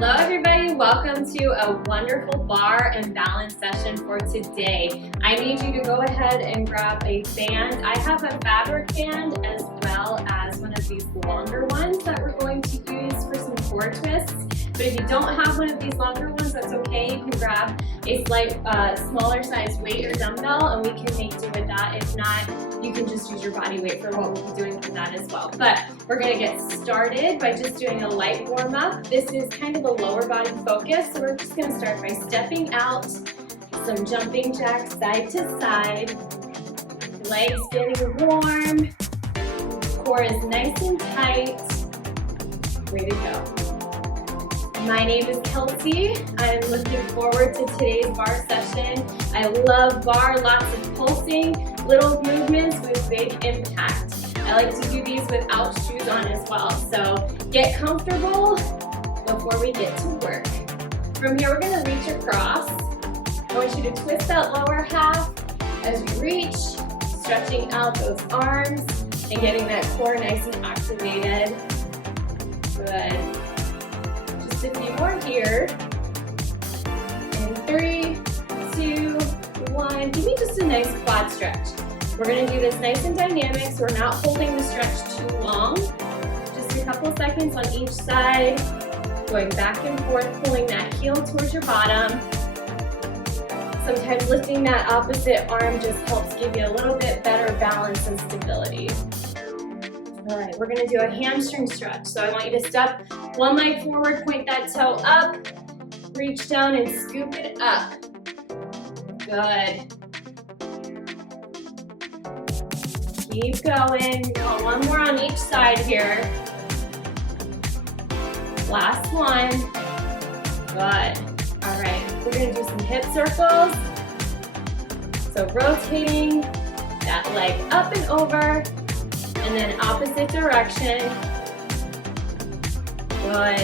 Hello everybody, welcome to a wonderful bar and balance session for today. I need you to go ahead and grab a band. I have a fabric band as well as one of these longer ones that we're going to use for some core twists. But if you don't have one of these longer ones, that's okay. You can grab a slight smaller size weight or dumbbell and we can make do with that. If not, you can just use your body weight for what we'll be doing for that as well. But we're gonna get started by just doing a light warm up. This is kind of a lower body focus. So we're just gonna start by stepping out, some jumping jacks side to side, legs getting warm, core is nice and tight, way to go. My name is Kelsey. I'm looking forward to today's bar session. I love bar, lots of pulsing, little movements with big impact. I like to do these without shoes on as well. So get comfortable before we get to work. From here, we're gonna reach across. I want you to twist that lower half as you reach, stretching out those arms and getting that core nice and activated. Good. Just a few more here. And 3, 2, 1. Give me just a nice quad stretch. We're going to do this nice and dynamic, so we're not holding the stretch too long. Just a couple seconds on each side, going back and forth, pulling that heel towards your bottom. Sometimes lifting that opposite arm just helps give you a little bit better balance and stability. All right, we're gonna do a hamstring stretch. So I want you to step one leg forward, point that toe up, reach down and scoop it up. Good. Keep going. Go one more on each side here. Last one. Good. All right, we're gonna do some hip circles. So rotating that leg up and over, and then opposite direction. Good.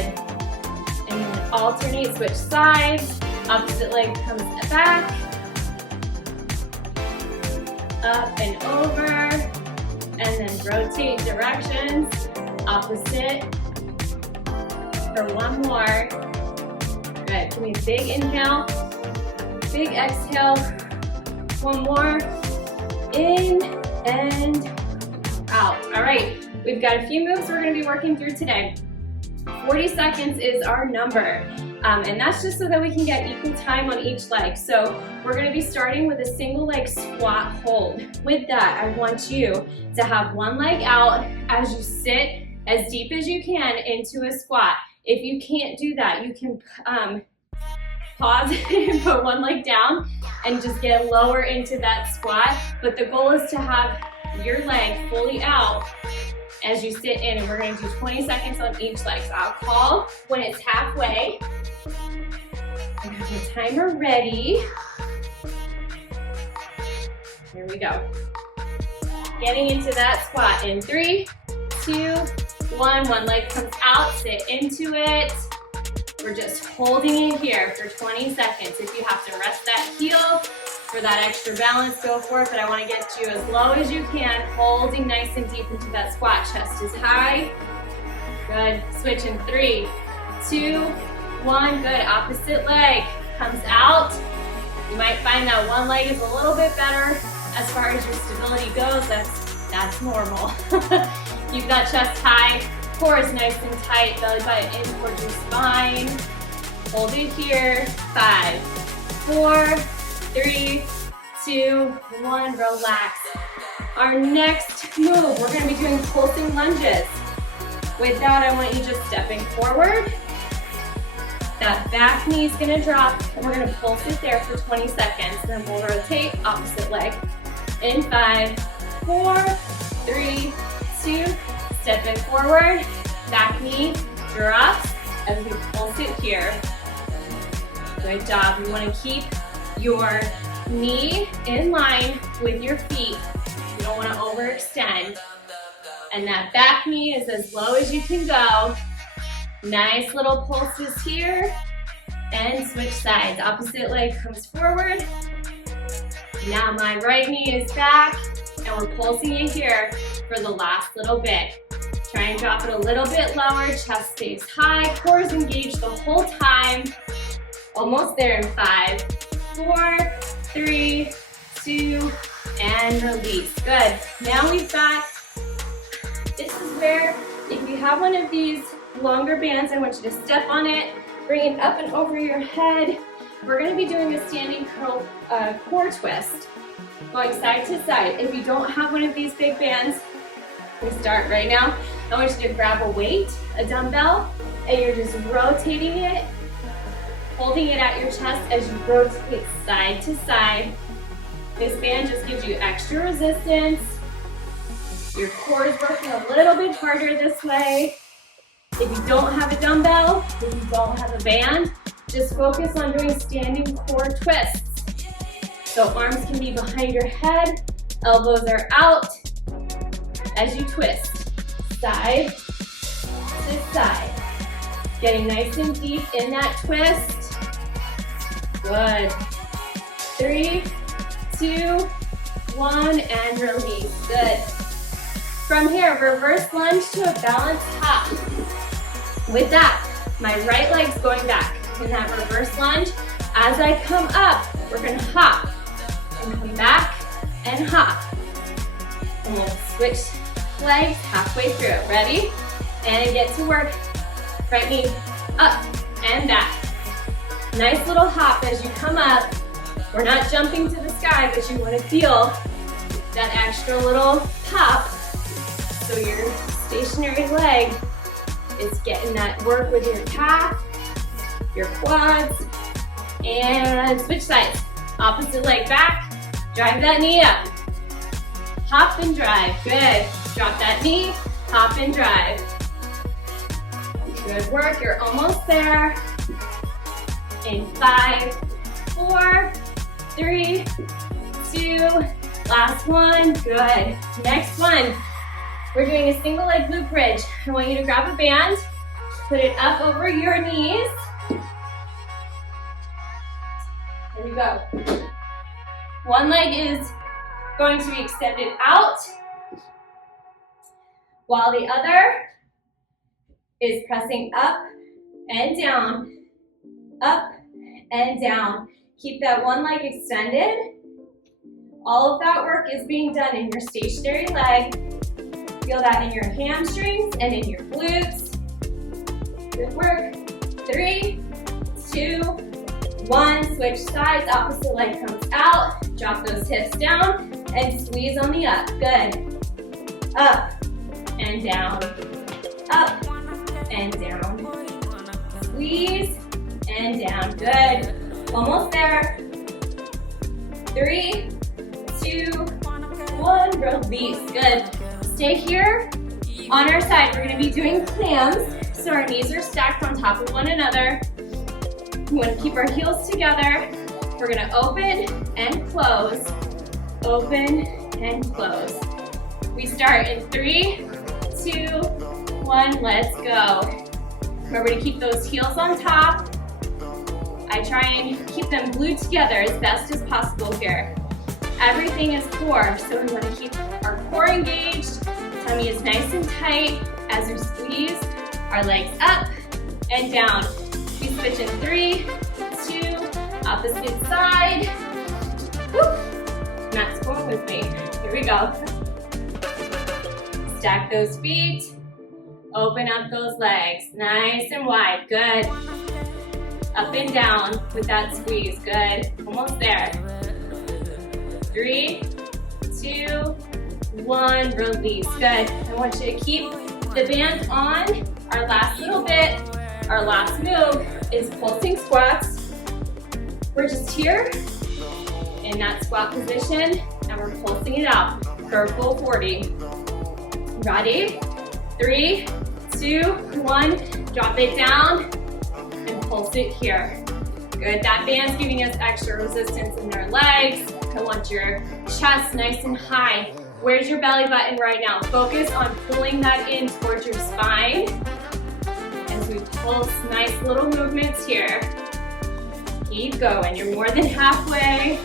And then alternate, switch sides. Opposite leg comes back. Up and over. And then rotate directions. Opposite. For one more. Good. Give me a big inhale. Big exhale. One more. In and out. All right, we've got a few moves we're going to be working through today. 40 seconds is our number, and that's just so that we can get equal time on each leg. So we're going to be starting with a single leg squat hold. With that, I want you to have one leg out as you sit as deep as you can into a squat. If you can't do that, you can pause and put one leg down and just get lower into that squat. But the goal is to have your leg fully out as you sit in, and we're going to do 20 seconds on each leg. So I'll call when it's halfway. I have the timer ready. Here we go. Getting into that squat in 3, 2, 1. One leg comes out, sit into it. We're just holding it here for 20 seconds. If you have to rest that heel for that extra balance, go for it, but I want to get you as low as you can, holding nice and deep into that squat. Chest is high. Good. Switch in 3, 2, 1. Good. Opposite leg comes out. You might find that one leg is a little bit better as far as your stability goes. That's normal. Keep that chest high. Core is nice and tight. Belly button in towards your spine. Hold it here. 5, 4, 3, 2, 1, relax. Our next move, we're gonna be doing pulsing lunges. With that, I want you just stepping forward. That back knee is gonna drop, and we're gonna pulse it there for 20 seconds. Then we'll rotate, opposite leg. In 5, 4, 3, 2, stepping forward. Back knee drops as we pulse it here. Good job. You wanna keep your knee in line with your feet. You don't want to overextend. And that back knee is as low as you can go. Nice little pulses here. And switch sides. Opposite leg comes forward. Now my right knee is back. And we're pulsing it here for the last little bit. Try and drop it a little bit lower, chest stays high, core is engaged the whole time. Almost there in 5, 4, 3, 2, and release. Good. Now we've got, this is where, if you have one of these longer bands, I want you to step on it, bring it up and over your head. We're going to be doing a standing curl core twist, going side to side. If you don't have one of these big bands, we start right now. I want you to grab a weight, a dumbbell, and you're just rotating it, holding it at your chest as you rotate side to side. This band just gives you extra resistance. Your core is working a little bit harder this way. If you don't have a dumbbell, if you don't have a band, just focus on doing standing core twists. So arms can be behind your head, elbows are out as you twist, side to side. Getting nice and deep in that twist. Good. 3, 2, 1, and release. Good. From here, reverse lunge to a balanced hop. With that, my right leg's going back in that reverse lunge. As I come up, we're gonna hop and come back and hop. And we'll switch legs halfway through. Ready? And get to work. Right knee up and back. Nice little hop as you come up. We're not jumping to the sky, but you want to feel that extra little pop so your stationary leg is getting that work with your calf, your quads, and switch sides. Opposite leg back, drive that knee up. Hop and drive, good. Drop that knee, hop and drive. Good work, you're almost there. In 5, 4, 3, 2, last one, good. Next one, we're doing a single leg glute bridge. I want you to grab a band, put it up over your knees. Here we go. One leg is going to be extended out, while the other is pressing up and down, up and down. Keep that one leg extended. All of that work is being done in your stationary leg. Feel that in your hamstrings and in your glutes. Good work. 3, 2, 1. Switch sides. Opposite leg comes out. Drop those hips down and squeeze on the up. Good. Up and down. Up and down. Squeeze and down. Good. Almost there. 3, 2, 1. Release. Good. Stay here. On our side, we're going to be doing clams. So our knees are stacked on top of one another. We want to keep our heels together. We're going to open and close. Open and close. We start in 3, 2, 1. Let's go. Remember to keep those heels on top. I try and keep them glued together as best as possible here. Everything is core, so we want to keep our core engaged. Tummy is nice and tight as we squeeze our legs up and down. We switch in 3, 2, opposite side. Woo. Matt's going with me. Here we go. Stack those feet. Open up those legs. Nice and wide. Good. Up and down with that squeeze. Good. Almost there. 3, 2, 1. Release. Good. I want you to keep the band on. Our last little bit, our last move is pulsing squats. We're just here in that squat position and we're pulsing it out for a full 40. Ready? 3, 2, 1. Drop it down and pulse it here. Good. That band's giving us extra resistance in our legs. I want your chest nice and high. Where's your belly button right now? Focus on pulling that in towards your spine. As we pulse, nice little movements here. Keep going. You're more than halfway.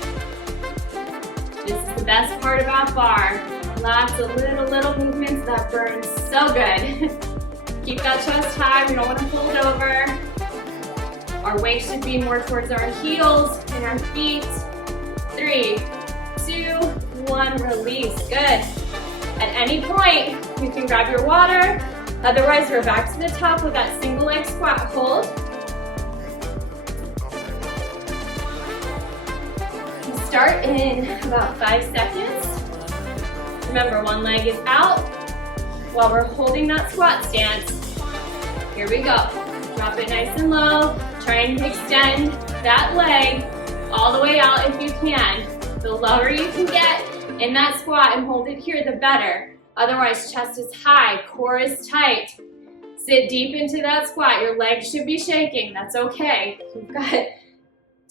This is the best part about bar. Lots of little movements that burn so good. Keep that chest high, we don't want to fold over. Our weight should be more towards our heels and our feet. 3, 2, 1, release, good. At any point, you can grab your water. Otherwise, we're back to the top with that single leg squat hold. We start in about 5 seconds. Remember, one leg is out while we're holding that squat stance. Here we go. Drop it nice and low. Try and extend that leg all the way out if you can. The lower you can get in that squat and hold it here, the better. Otherwise, chest is high, core is tight. Sit deep into that squat. Your legs should be shaking. That's okay. You've got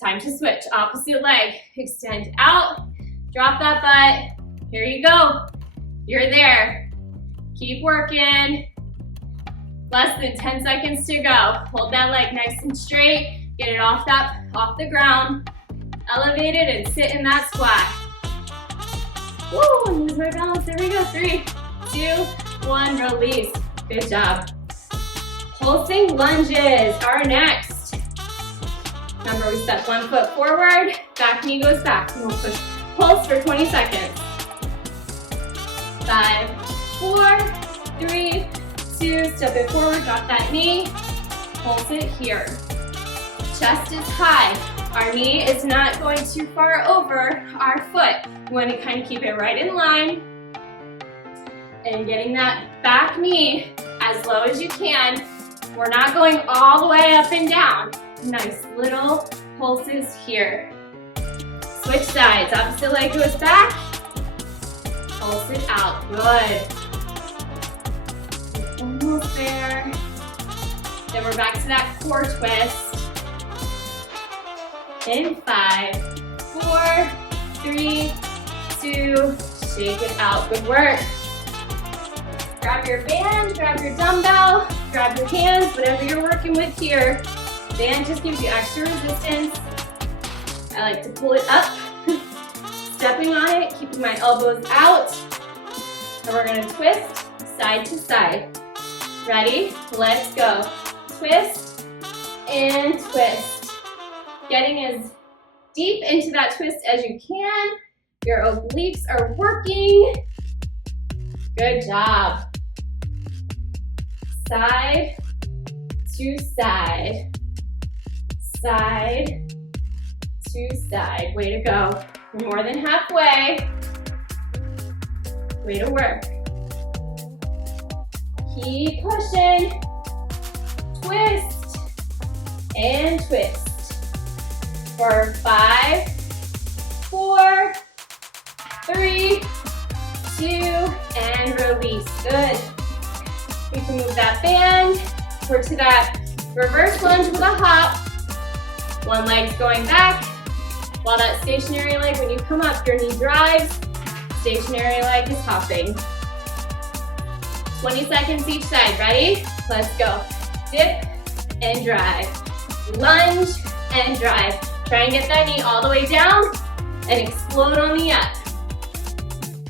time to switch. Opposite leg. Extend out. Drop that butt. Here you go. You're there. Keep working. Less than 10 seconds to go. Hold that leg nice and straight. Get it off the ground. Elevate it and sit in that squat. Woo, and lose my balance. There we go. 3, 2, 1, release. Good job. Pulsing lunges are next. Remember, we step one foot forward, back knee goes back, and we'll push pulse for 20 seconds. 5, 4, 3, 2, step it forward, drop that knee, pulse it here. Chest is high. Our knee is not going too far over our foot. You want to kind of keep it right in line and getting that back knee as low as you can. We're not going all the way up and down. Nice little pulses here. Switch sides. Opposite leg goes back. Pulse it out. Good. Almost there. Then we're back to that core twist. In 5, 4, 3, 2, shake it out. Good work. Grab your band, grab your dumbbell, grab your hands, whatever you're working with here. Band just gives you extra resistance. I like to pull it up, stepping on it, keeping my elbows out. And we're gonna twist side to side. Ready? Let's go. Twist and twist. Getting as deep into that twist as you can. Your obliques are working. Good job. Side to side. Side to side. Way to go. You're more than halfway. Way to work. Keep pushing. Twist and twist. For 5, 4, 3, 2, and release. Good. We can move that band. We're to that reverse lunge with a hop. One leg's going back. While that stationary leg, when you come up, your knee drives. Stationary leg is hopping. 20 seconds each side. Ready? Let's go. Dip and drive. Lunge and drive. Try and get that knee all the way down and explode on the up.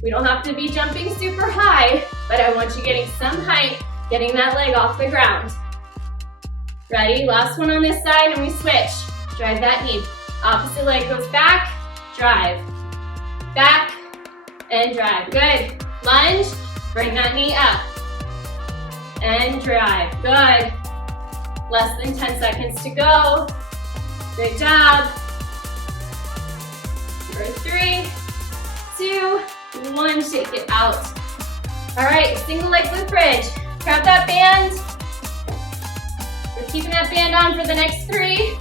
We don't have to be jumping super high, but I want you getting some height, getting that leg off the ground. Ready? Last one on this side and we switch. Drive that knee. Opposite leg goes back, drive. Back and drive. Good. Lunge, bring that knee up. And drive. Good. Less than 10 seconds to go. Good job. For 3, 2, 1, shake it out. All right, single leg glute bridge. Grab that band. We're keeping that band on for the next 3.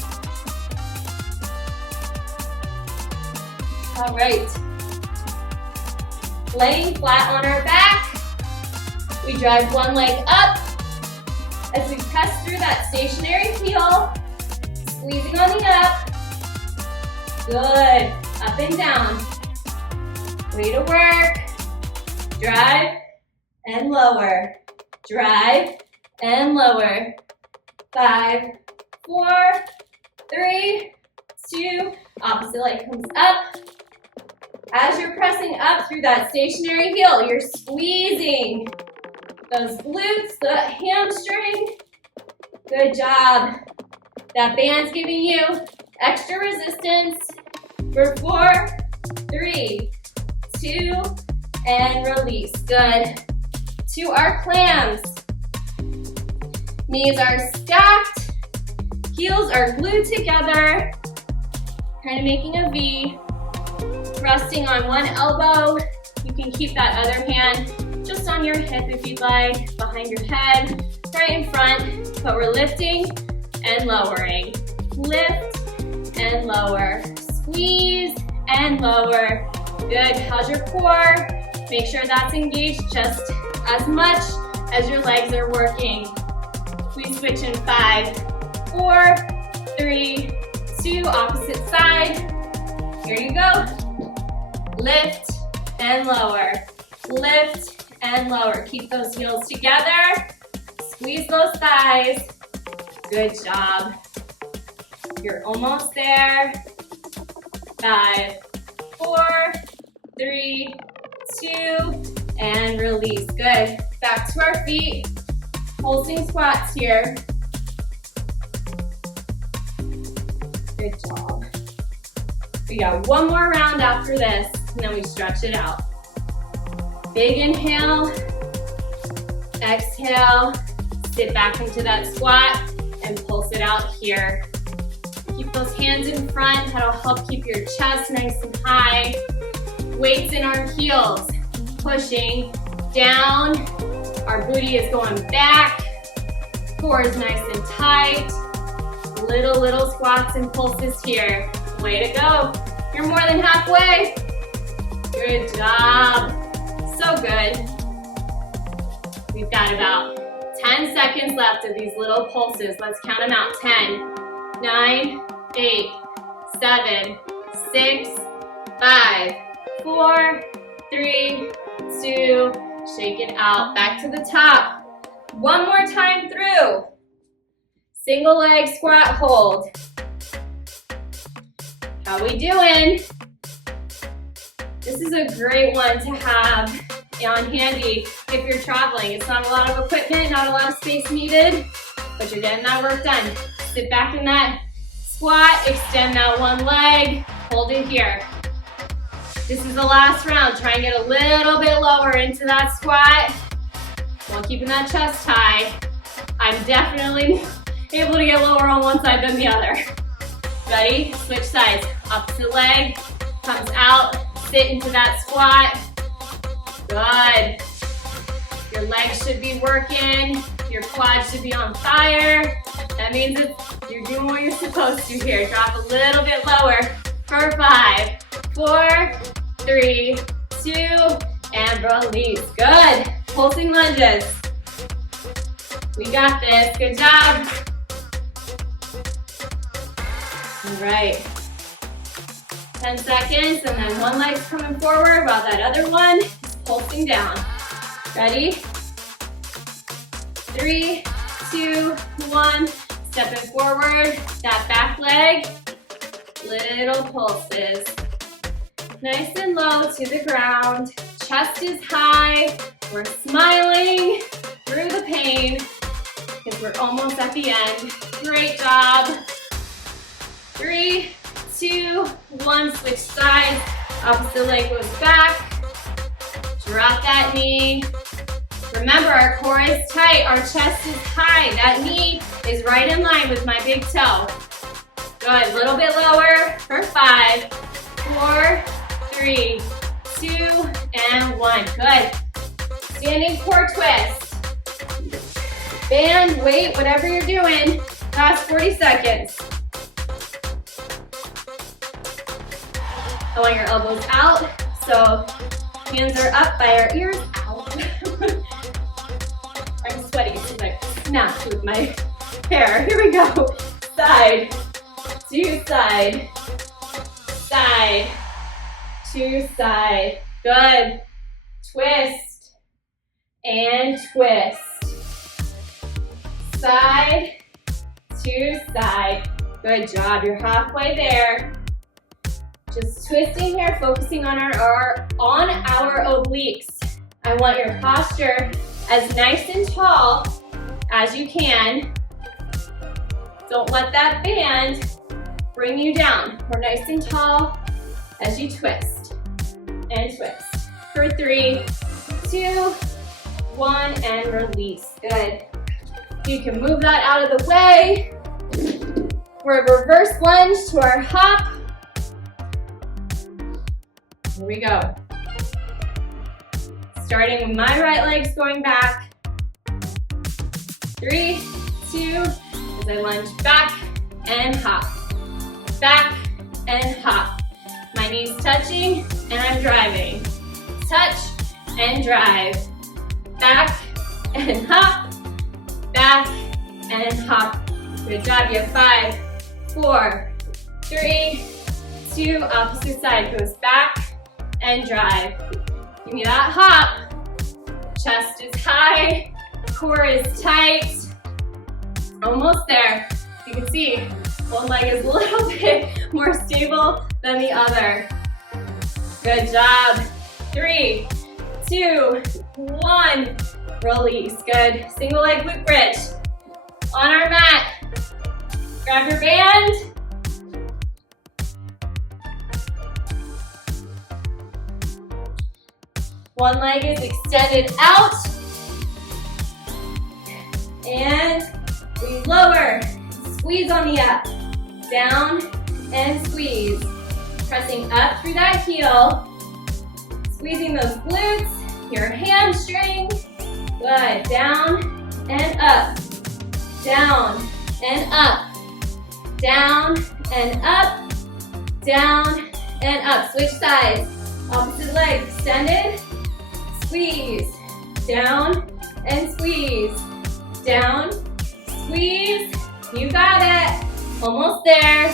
All right. Laying flat on our back. We drive one leg up as we press through that stationary heel. Squeezing on the up. Good. Up and down. Way to work. Drive and lower. Drive and lower. 5, 4, 3, 2. Opposite leg comes up. As you're pressing up through that stationary heel, you're squeezing those glutes, the hamstring. Good job. That band's giving you extra resistance for 4, 3, 2, and release. Good. To our clams. Knees are stacked. Heels are glued together. Kind of making a V. Resting on one elbow. You can keep that other hand just on your hip if you'd like, behind your head, right in front. But we're lifting and lowering. Lift and lower. Squeeze and lower. Good. How's your core? Make sure that's engaged just as much as your legs are working. We switch in 5, 4, 3, 2, opposite side. Here you go. Lift and lower. Lift and lower. Keep those heels together. Squeeze those thighs. Good job. You're almost there. 5, 4, 3, 2, and release. Good. Back to our feet. Pulsing squats here. Good job. We got one more round after this, and then we stretch it out. Big inhale. Exhale. Sit back into that squat and pulse it out here. Keep those hands in front. That'll help keep your chest nice and high. Weights in our heels. Pushing down. Our booty is going back. Core is nice and tight. Little squats and pulses here. Way to go. You're more than halfway. Good job. So good. We've got about 10 seconds left of these little pulses. Let's count them out. 10, 9, 8, 7, 6, 5, 4, 3, 2, shake it out. Back to the top. One more time through. Single leg squat hold. How we doing? This is a great one to have on handy if you're traveling. It's not a lot of equipment, not a lot of space needed, but you're getting that work done. Sit back in that squat, extend that one leg, hold it here. This is the last round. Try and get a little bit lower into that squat while keeping that chest high. I'm definitely able to get lower on one side than the other. Ready? Switch sides. Opposite leg comes out. Sit into that squat. Good. Your legs should be working. Your quads should be on fire. That means you're doing what you're supposed to here. Drop a little bit lower for 5, 4, 3, 2, and release. Good. Pulsing lunges. We got this. Good job. All right. 10 seconds, and then one leg's coming forward while that other one is pulsing down. Ready? 3, 2, 1. Stepping forward. That back leg. Little pulses. Nice and low to the ground. Chest is high. We're smiling through the pain because we're almost at the end. Great job. 3, 2, 1. Switch sides. Opposite leg goes back. Drop that knee. Remember, our core is tight. Our chest is high. That knee is right in line with my big toe. Good. Little bit lower for 5, 4, 3, 2, and 1. Good. Standing core twist. Band, weight, whatever you're doing. Last 40 seconds. I want your elbows out, so hands are up by our ears. Ow. I'm sweaty because I snapped with my hair. Here we go. Side to side. Side to side. Good. Twist and twist. Side to side. Good job. You're halfway there. Just twisting here, focusing on our obliques. I want your posture as nice and tall as you can. Don't let that band bring you down. We're nice and tall as you twist and twist. For 3, 2, 1, and release. Good. You can move that out of the way. We're reverse lunge to our hop. Here we go. Starting with my right leg's going back. 3, 2, as I lunge back and hop. Back and hop. My knees touching and I'm driving. Touch and drive. Back and hop. Back and hop. Good job. You have 5, 4, 3, 2. Opposite side goes back and drive. Give me that hop. Chest is high. Core is tight. Almost there. You can see one leg is a little bit more stable than the other. Good job. 3, 2, 1. Release. Good. Single leg glute bridge. On our mat. Grab your band. One leg is extended out. And we lower. Squeeze on the up. Down and squeeze. Pressing up through that heel. Squeezing those glutes, your hamstring. Good. Down and up. Down and up. Down and up. Down and up. Switch sides. Opposite leg extended. Squeeze. Down and squeeze. Down. Squeeze. You got it. Almost there.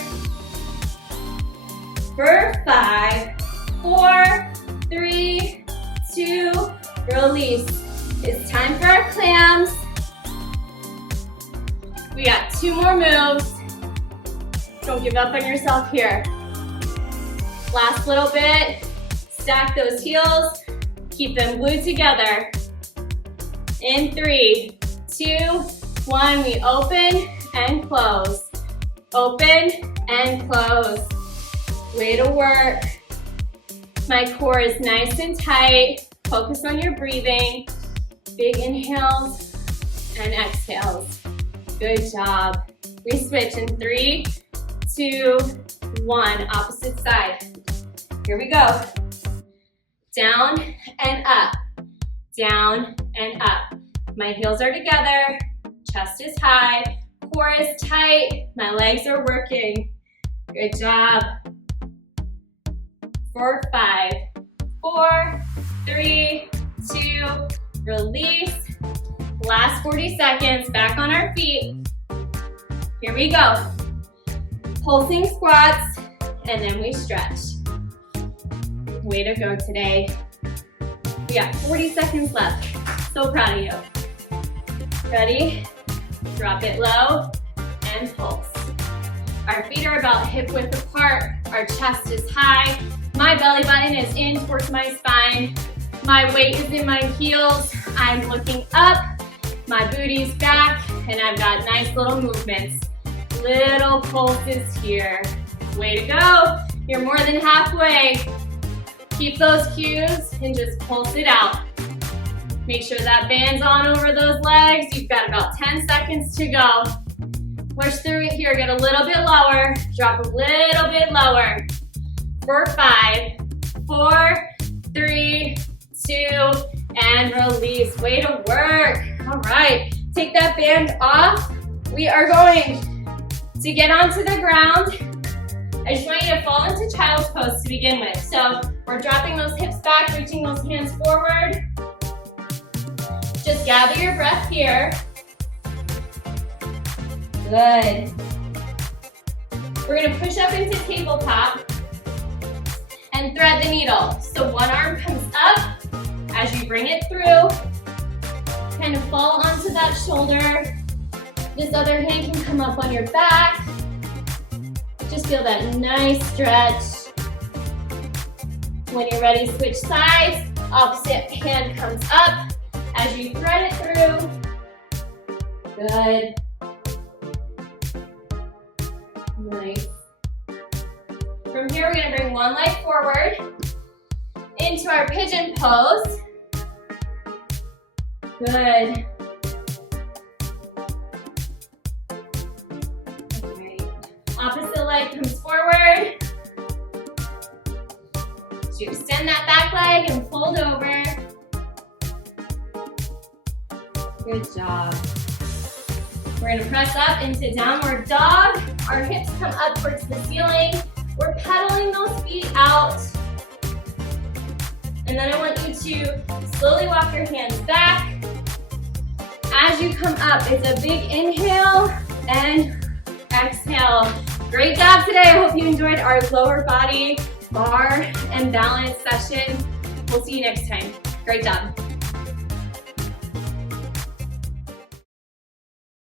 For 5, 4, 3, 2, release. It's time for our clams. We got 2 more moves. Don't give up on yourself here. Last little bit. Stack those heels. Keep them glued together. In 3, 2, 1, we open and close. Open and close. Way to work. My core is nice and tight. Focus on your breathing. Big inhales and exhales. Good job. We switch in 3, 2, 1. Opposite side. Here we go. Down and up. Down and up. My heels are together. Chest is high. Core is tight. My legs are working. Good job. For 5, 4, 3, 2, release. Last 40 seconds, back on our feet. Here we go. Pulsing squats, and then we stretch. Way to go today. We got 40 seconds left. So proud of you. Ready? Drop it low and pulse. Our feet are about hip width apart. Our chest is high. My belly button is in towards my spine. My weight is in my heels. I'm looking up. My booty's back, and I've got nice little movements. Little pulses here. Way to go. You're more than halfway. Keep those cues and just pulse it out. Make sure that band's on over those legs. You've got about 10 seconds to go. Push through it here. Get a little bit lower. Drop a little bit lower. For 5, 4, 3, 2, and release. Way to work. All right. Take that band off. We are going to get onto the ground. I just want you to fall into child's pose to begin with. So we're dropping those hips back, reaching those hands forward. Just gather your breath here. Good. We're gonna push up into tabletop and thread the needle. So one arm comes up as you bring it through. Kind of fall onto that shoulder. This other hand can come up on your back. Just feel that nice stretch. When you're ready, switch sides. Opposite hand comes up as you thread it through. Good. Nice. From here, we're gonna bring one leg forward into our pigeon pose. Good. Okay. Opposite leg comes forward. So you extend that back leg and fold over. Good job. We're gonna press up into downward dog. Our hips come up towards the ceiling. We're pedaling those feet out. And then I want you to slowly walk your hands back. As you come up, it's a big inhale and exhale. Great job today. I hope you enjoyed our lower body bar and balance session. We'll see you next time. Great job.